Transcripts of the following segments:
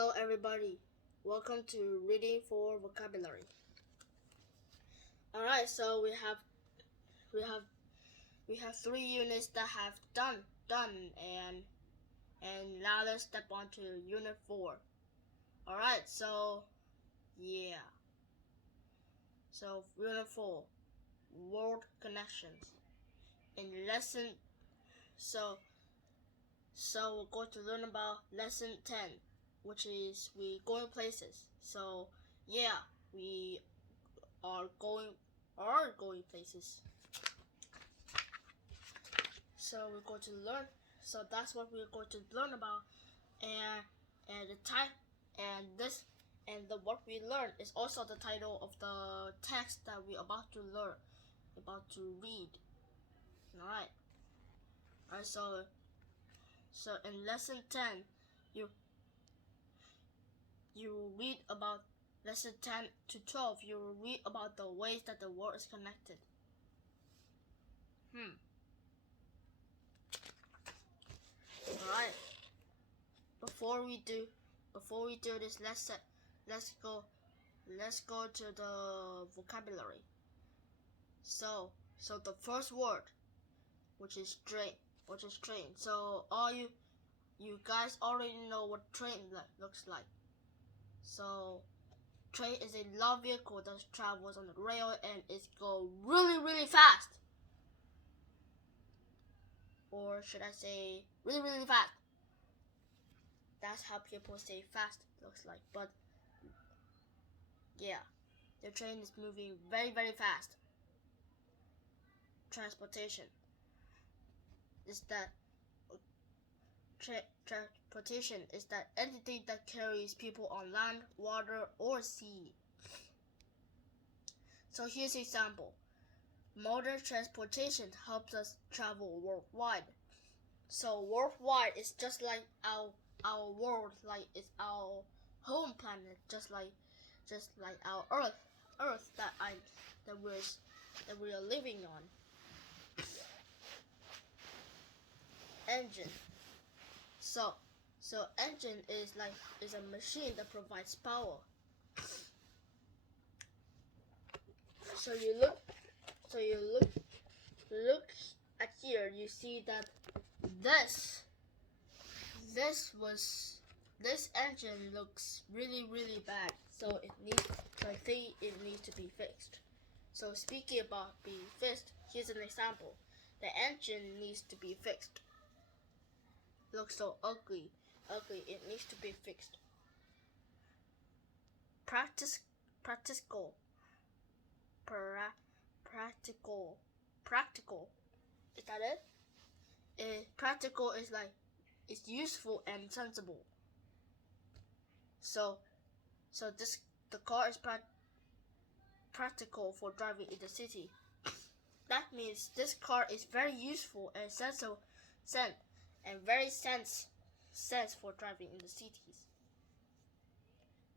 Hello everybody. Welcome to Reading for Vocabulary. Alright, so we have 3 units that have done and now let's step on to unit 4. Alright, so yeah. So unit 4, World Connections. In lesson so we're going to learn about lesson 10, which is we going places. So yeah, we are going places. So we're going to learn. So that's what we're going to learn about, and the type and this and the what we learn is also the title of the text that we're about to learn, about to read. Alright. Alright. So in lesson 10, you read about lesson 10 to 12. You read about the ways that the world is connected. Alright. Before we do this, let's go to the vocabulary. So the first word, which is train. So all you guys already know what train looks like. So train is a long vehicle that travels on the rail and it goes really fast. Or should I say really fast? That's how people say fast looks like. But yeah, the train is moving very fast. Transportation is that anything that carries people on land, water, or sea. So here's an example. Modern transportation helps us travel worldwide. So worldwide is just like our world, like it's our home planet, just like our Earth that we are living on. Engine. So engine is a machine that provides power. So you look at here, you see that this engine looks really bad. So I think it needs to be fixed. So speaking about being fixed, here's an example. The engine needs to be fixed. Looks so ugly. It needs to be fixed. Practical. Is that it? Practical is like it's useful and sensible. So the car is practical for driving in the city. That means this car is very useful and sensible, sense for driving in the cities.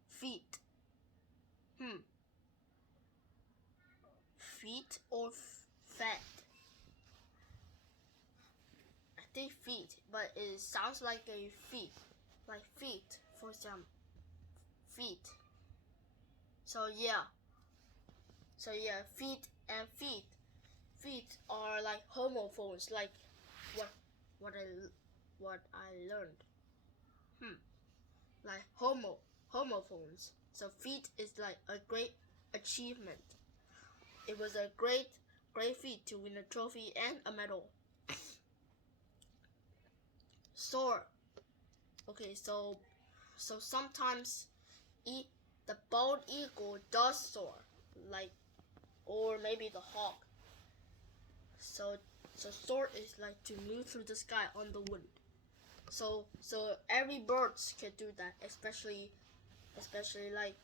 Feet. Feet or fat? I think feet, but it sounds like a feet, like feet for some feet. So yeah, feet and feet are like homophones, like what I learned. Like homophones. So feat is like a great achievement. It was a great feat to win a trophy and a medal. Soar. Okay, so sometimes the bald eagle does soar, like, or maybe the hawk. So soar is like to move through the sky on the wind. So every bird can do that, especially like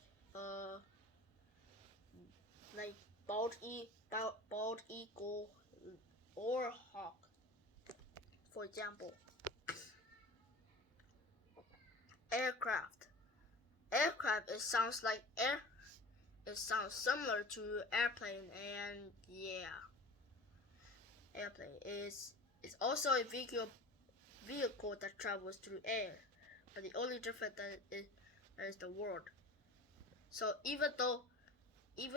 bald eagle or hawk, for example. Aircraft. It sounds like air. It sounds similar to airplane, and yeah, airplane is also a vehicle that travels through air. But the only difference is the word. So even though it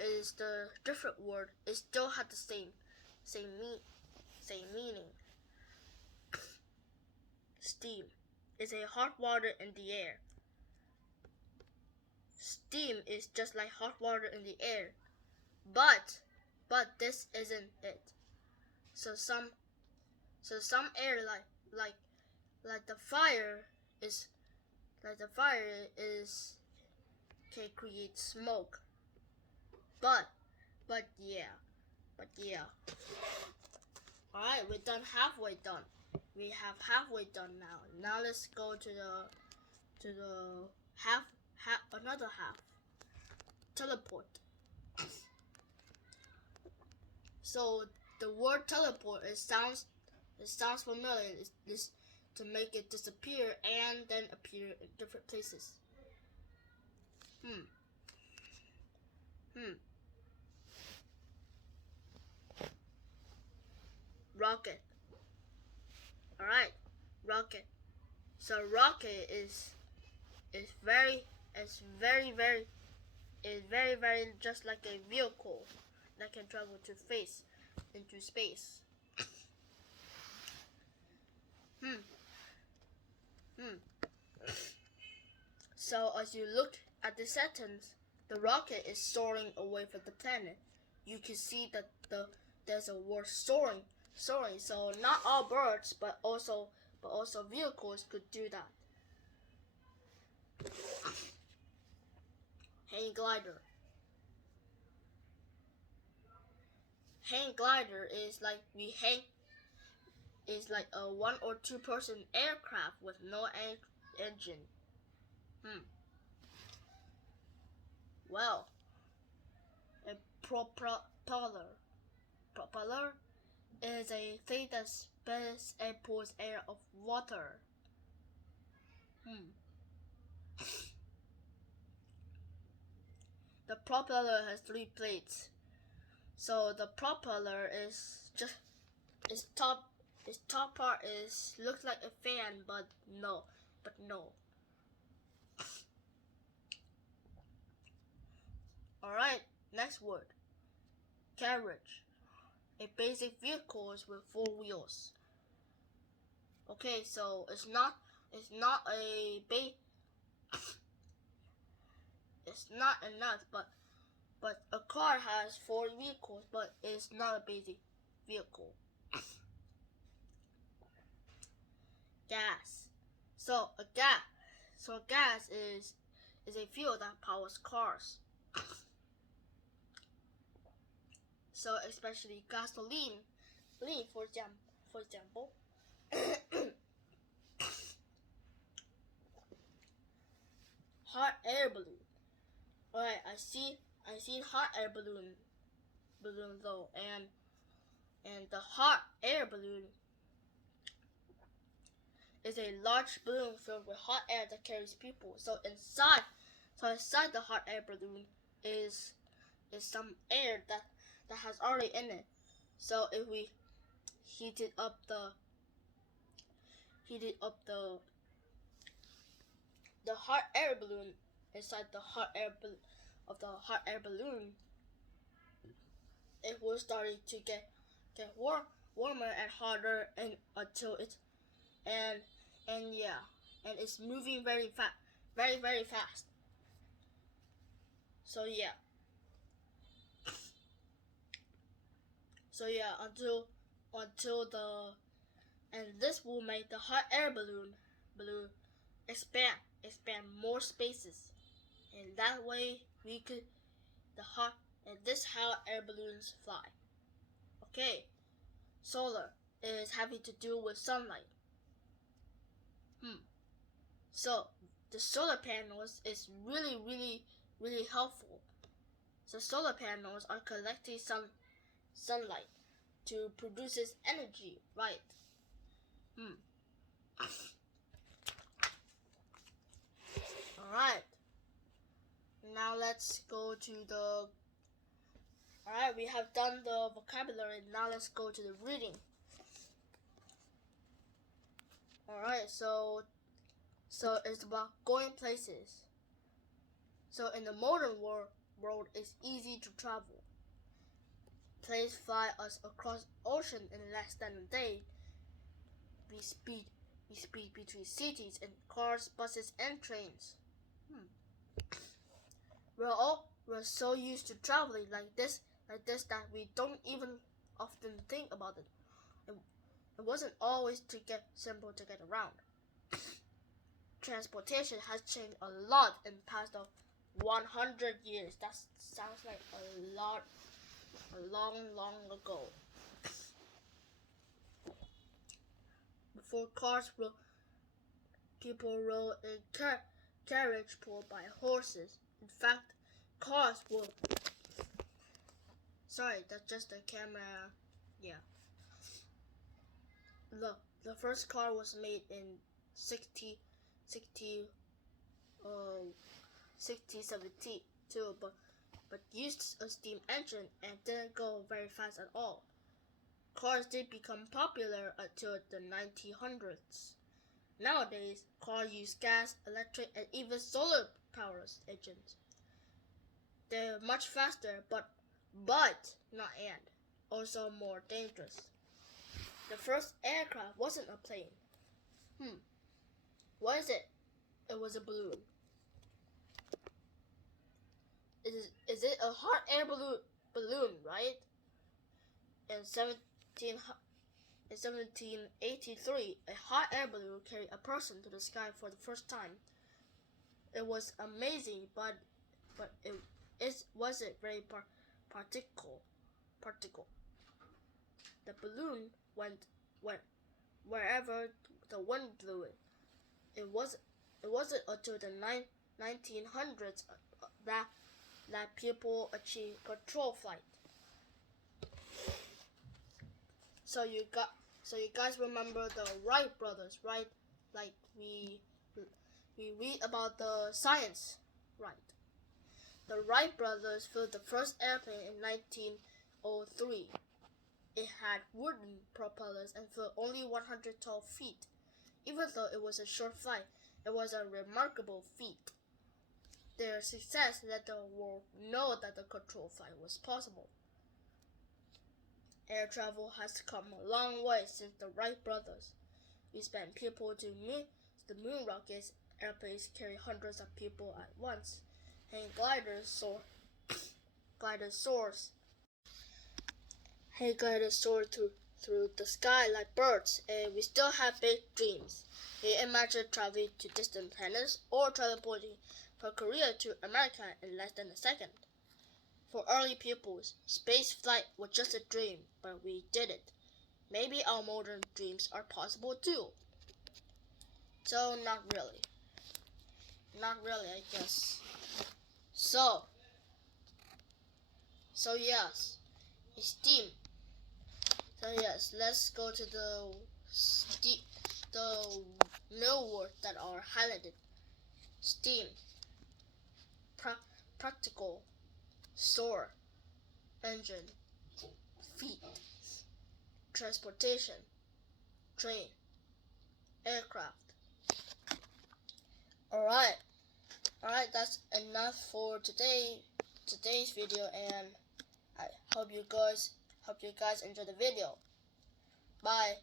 is the different word, it still had the same meaning. Steam is a hot water in the air. Steam is just like hot water in the air, but this isn't it. So some air like the fire is can create smoke. But yeah. Alright, we're done, halfway done. We have halfway done now. Now let's go to the another half. Teleport. So the word teleport, it sounds familiar. It's this to make it disappear and then appear in different places. Rocket. Alright, rocket. So rocket is very just like a vehicle that can travel into space. So as you look at the sentence, the rocket is soaring away from the planet. You can see that there's a word soaring. So not all birds, but also vehicles could do that. Hang glider. Hang glider is like a 1 or 2 person aircraft with no engine. Well, a propeller. Propeller is a thing that spins and pulls air of water. The propeller has 3 plates. So the propeller is just its top part looks like a fan, but no. Alright, next word. Carriage. A basic vehicle with 4 wheels. Okay, so it's not enough, but a car has 4 vehicles, but it's not a basic vehicle. Gas. So gas is a fuel that powers cars. So especially gasoline, for example. Hot air balloon. Alright, I seen hot air balloon though, and the hot air balloon is a large balloon filled with hot air that carries people. So inside the hot air balloon is some air that has already in it. So if we heated up the hot air balloon inside the hot air balloon, it will start to get warmer and hotter and until it's moving very fast. So and this will make the hot air balloon expand more spaces, and that way this how air balloons fly. Okay, solar is having to do with sunlight. So the solar panels is really helpful. So solar panels are collecting sunlight to produce its energy, right? Alright. Now let's go to the... Alright, we have done the vocabulary. Now let's go to the reading. Alright, so it's about going places. So in the modern world, it's easy to travel. Planes fly us across ocean in less than a day. We speed between cities in cars, buses, and trains. We're so used to traveling like this that we don't even often think about it. It wasn't always simple to get around. Transportation has changed a lot in the past of 100 years. That sounds like a long ago. Before cars, people rode in carriage pulled by horses. In fact, cars were... Sorry, that's just the camera. Yeah. The first car was made in 1672, but used a steam engine and didn't go very fast at all. Cars did become popular until the 1900s. Nowadays, cars use gas, electric, and even solar power engines. They're much faster, but not and also more dangerous. The first aircraft wasn't a plane. What is it? It was a balloon. Is it a hot air balloon, right? In 1783, a hot air balloon carried a person to the sky for the first time. It was amazing, but it wasn't very practical. The balloon went wherever the wind blew it. It wasn't until the 1900s that people achieved control flight. So you guys remember the Wright brothers, right? Like we read about the science, right? The Wright brothers flew the first airplane in 1903. It had wooden propellers and flew only 112 feet. Even though it was a short flight, it was a remarkable feat. Their success let the world know that the control flight was possible. Air travel has come a long way since the Wright brothers. We sent people to the moon rockets. Airplanes carry hundreds of people at once, and gliders soar through the sky like birds, and we still have big dreams. We imagine traveling to distant planets or teleporting from Korea to America in less than a second. For early pupils, space flight was just a dream, but we did it. Maybe our modern dreams are possible too. So, not really. Not really, I guess. So yes, it's steam. So yes, let's go to the new words that are highlighted. Steam, practical, soar, engine, feet, transportation, train, aircraft. Alright, that's enough for today's video, and I hope you guys enjoy the video. Bye.